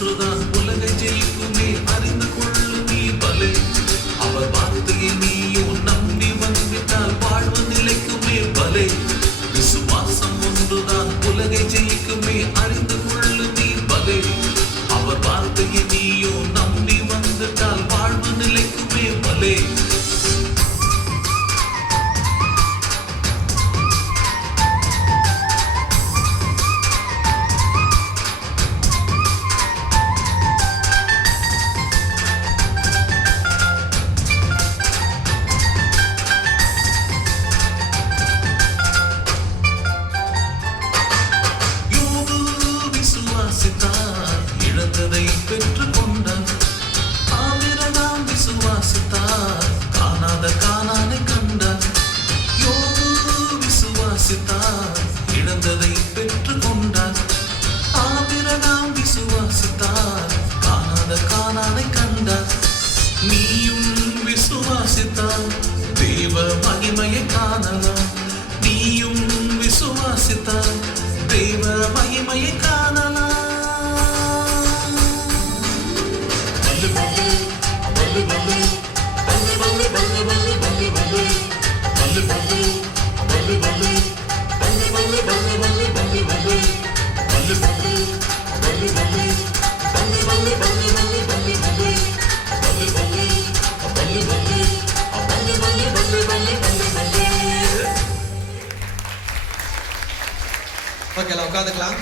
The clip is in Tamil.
ஒன்றுதான் உலகை ஜெயிக்குமே அறிந்து கொள்ளு நீ பலே அவர் வார்த்தையை நீயோ நம்பி வந்துவிட்டால் வாழ்வு நிலைக்குமே பலே விசுவாசம் ஒன்றுதான் உலகை ஜெயிக்குமே அறிந்து கொள்ளு நீ பலே அவர் வார்த்தையை நீயோ நம்பி வந்துவிட்டால் வாழ்வு நிலைக்குமே பலே இழந்ததை பெற்றுக் கொண்டார் ஆபிரகாம் விசுவாசித்தார் காணாத கானானை கண்டார் யோபு விசுவாசித்தார் இழந்ததை பெற்றுக் கொண்டார் ஆபிரகாம் விசுவாசித்தார் காணாத கானானை கண்டார் நீயும் விசுவாசித்தார் தேவ மகிமையை காணலாம் நீயும் விசுவாசித்தார் தேவ மகிமையை காணலாம் ஓகே, உட்காந்துக்கலாம்.